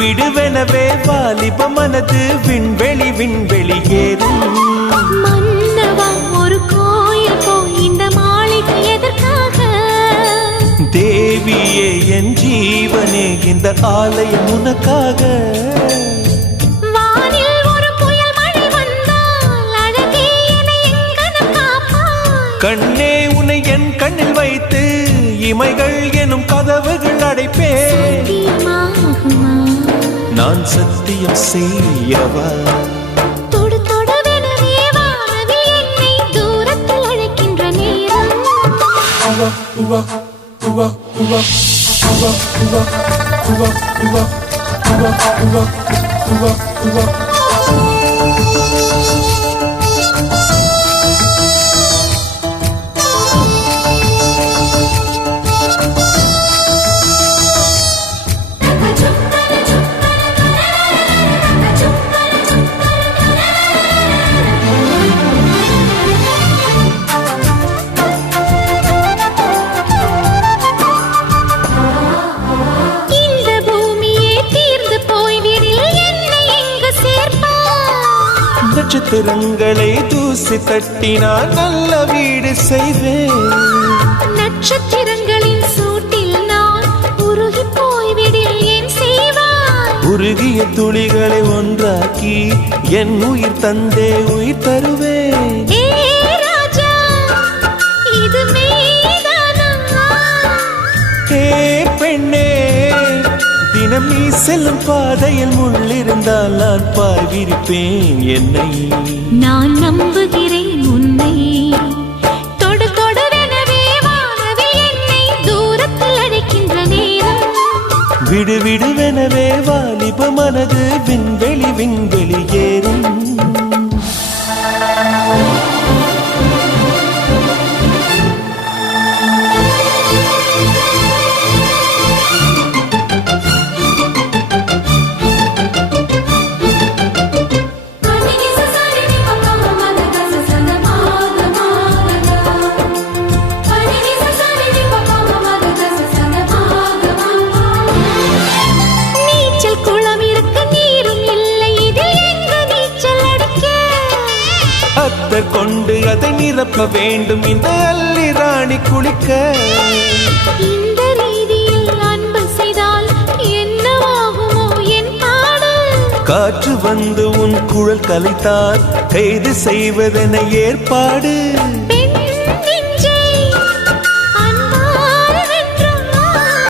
விடுவெனவே வாலிப மனது விண்வெளி விண்வெளி ஏறும். மன்னவா ஒரு கோயில் போய் இந்த மாளிகை எதற்காக? தேவியே என் ஜீவனே இந்த ஆலயம் உனக்காக. வானில் ஒரு புயல் மழை வந்தால் அழகே என்னை எங்கனம் காப்பாய். கண்ணே உன்னை என் கண்ணில் வைத்து இமைகள் எனும் கதவுகள் அடைப்பேன். சத்தியமாகுமா? நான் சத்தியம் செய்யவா? தொடு தொடுவெனவே வானவில் என்னை தூரத்தில் அழைக்கின்ற நேரம். நட்சத்திரங்களை தூசி தட்டினால் நல்ல வீடு செய்வேன். நட்சத்திரங்களின் சூட்டில் நான் உருகி போய்விடில் ஏன் செய்வாய்? உருகிய துளிகளை ஒன்றாக்கி என் உயிர் தந்தே உயிர் தருவேன். ஏ ராஜா, இது மெய்தானா? ஏ பெண்ணே, தினம் நீ செல்லும் பாதையில் முள்ளிருந்தால் நான் பாய் விரிப்பேன் என்னை. நான் நம்புகிறேன் உன்னை. தொடு தொடுவெனவே வானவில் என்னை தூரத்தில் அழைக்கின்ற நேரம். விடுவெனவே வாலிப மனது விண்வெளி விண்வெளி ஏறும். கொண்டு அதை நிரப்ப வேண்டும் இந்த அல்லி ராணி குளிக்க. இந்த ரீதியில் அன்பு செய்தால் என்னவாகுமோ என் பாடு? காற்று வந்து உன் குழல் கலைத்தால் கைது செய்வதென ஏற்பாடு.